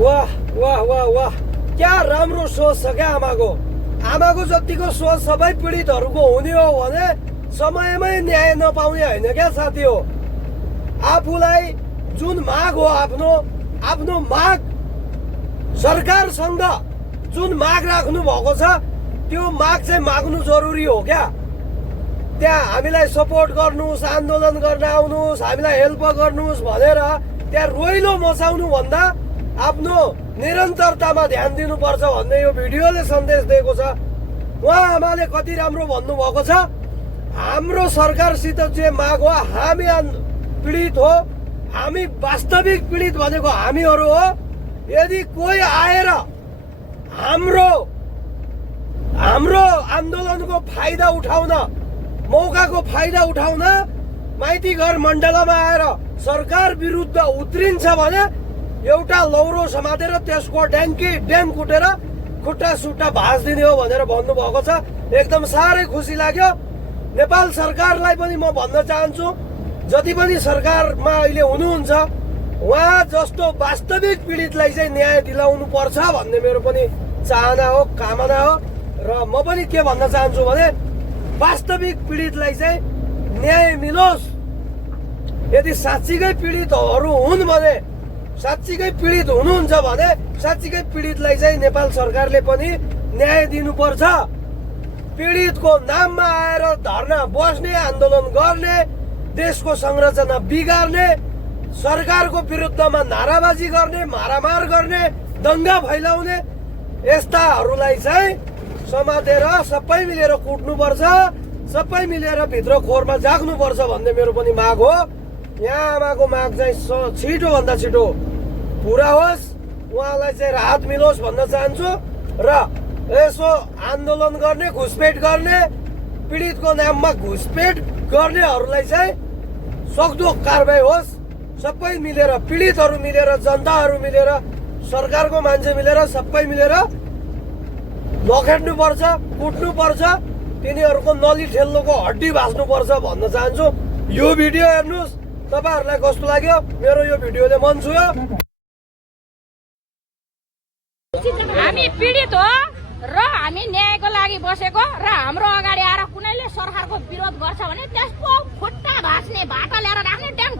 वाह वाह वाह वाह, क्या राम्रो सोच छ क्या आमाको। आमाको जतिको सोच सबै पीडितहरूको हुने हो भने समयमै न्याय नपाउने होइन क्या साथी हो। आफूलाई जुन माग हो आफ्नो माग सरकारसँग जुन माग राख्नु भएको छ त्यो माग चाहिँ माग्नु जरुरी हो क्या। त्यहाँ हामीलाई सपोर्ट गर्नुहोस्, आन्दोलन गर्न आउनुहोस्, हामीलाई हेल्प गर्नुहोस् भनेर त्यहाँ रोइलो मचाउनु भन्दा आफ्नो निरन्तरतामा ध्यान दिनुपर्छ भन्ने यो भिडियोले सन्देश दिएको छ। उहाँ आमाले कति राम्रो भन्नुभएको छ, हाम्रो सरकारसित जे माग हो, हामी पीडित हो, हामी वास्तविक पीडित भनेको हामीहरू हो। यदि कोही आएर हाम्रो आन्दोलनको फाइदा उठाउन, मौकाको फाइदा उठाउन माइती घर मण्डलमा आएर सरकार विरुद्ध उत्रिन्छ भने एउटा लौरो समातेर त्यसको ड्याम कुटेर खुट्टा सुट्टा भाँचिदिने हो भनेर भन्नुभएको छ। एकदम साह्रै खुसी लाग्यो। नेपाल सरकारलाई पनि म भन्न चाहन्छु, जति पनि सरकारमा अहिले हुनुहुन्छ उहाँ जस्तो वास्तविक पीडितलाई चाहिँ न्याय दिलाउनु पर्छ भन्ने मेरो पनि चाहना हो, कामना हो। र म पनि के भन्न चाहन्छु भने वास्तविक पीडितलाई चाहिँ न्याय मिलोस्। यदि साँच्चीकै पीडितहरू हुन् भने, साँच्चीकै पीडित हुनुहुन्छ भने साँच्चीकै पीडितलाई चाहिँ नेपाल सरकारले पनि न्याय दिनुपर्छ। पीडितको नाममा आएर धरना बस्ने, आन्दोलन गर्ने, देशको संरचना बिगार्ने, सरकारको विरुद्धमा नाराबाजी गर्ने, मारामार गर्ने, दंगा फैलाउने यस्ताहरूलाई चाहिँ समातेर सबै मिलेर कुट्नुपर्छ, सबै मिलेर भित्र खोरमा जाग्नुपर्छ भन्ने मेरो पनि माग हो। यहाँ आमाको माग चाहिँ छिटोभन्दा छिटो पुरा होस्, उहाँलाई चाहिँ राहत मिलोस् भन्न चाहन्छु। र यसो आन्दोलन गर्ने, घुसपेट गर्ने, पीडितको नाममा घुसपेट गर्नेहरूलाई चाहिँ सक्दो कारबाही होस्। सबै मिलेर, पीडितहरू मिलेर, जनताहरू मिलेर, सरकारको मान्छे मिलेर, सबै मिलेर लखेट्नु पर्छ, कुट्नु पर्छ, तिनीहरूको नली ठेल्लोको हड्डी भाँच्नुपर्छ भन्न चाहन्छु। यो भिडियो हेर्नुहोस्, तपाईहरुलाई कस्तो लाग्यो? मेरो यो भिडियोले मन छुयो। हामी पीडित हो र हामी न्यायको लागि बसेको, र हाम्रो अगाडि आएर कुनैले सरकारको विरोध गर्छ भने त्यसको खुट्टा भाँच्ने, भाटा ल्याएर राख्ने, ड्याम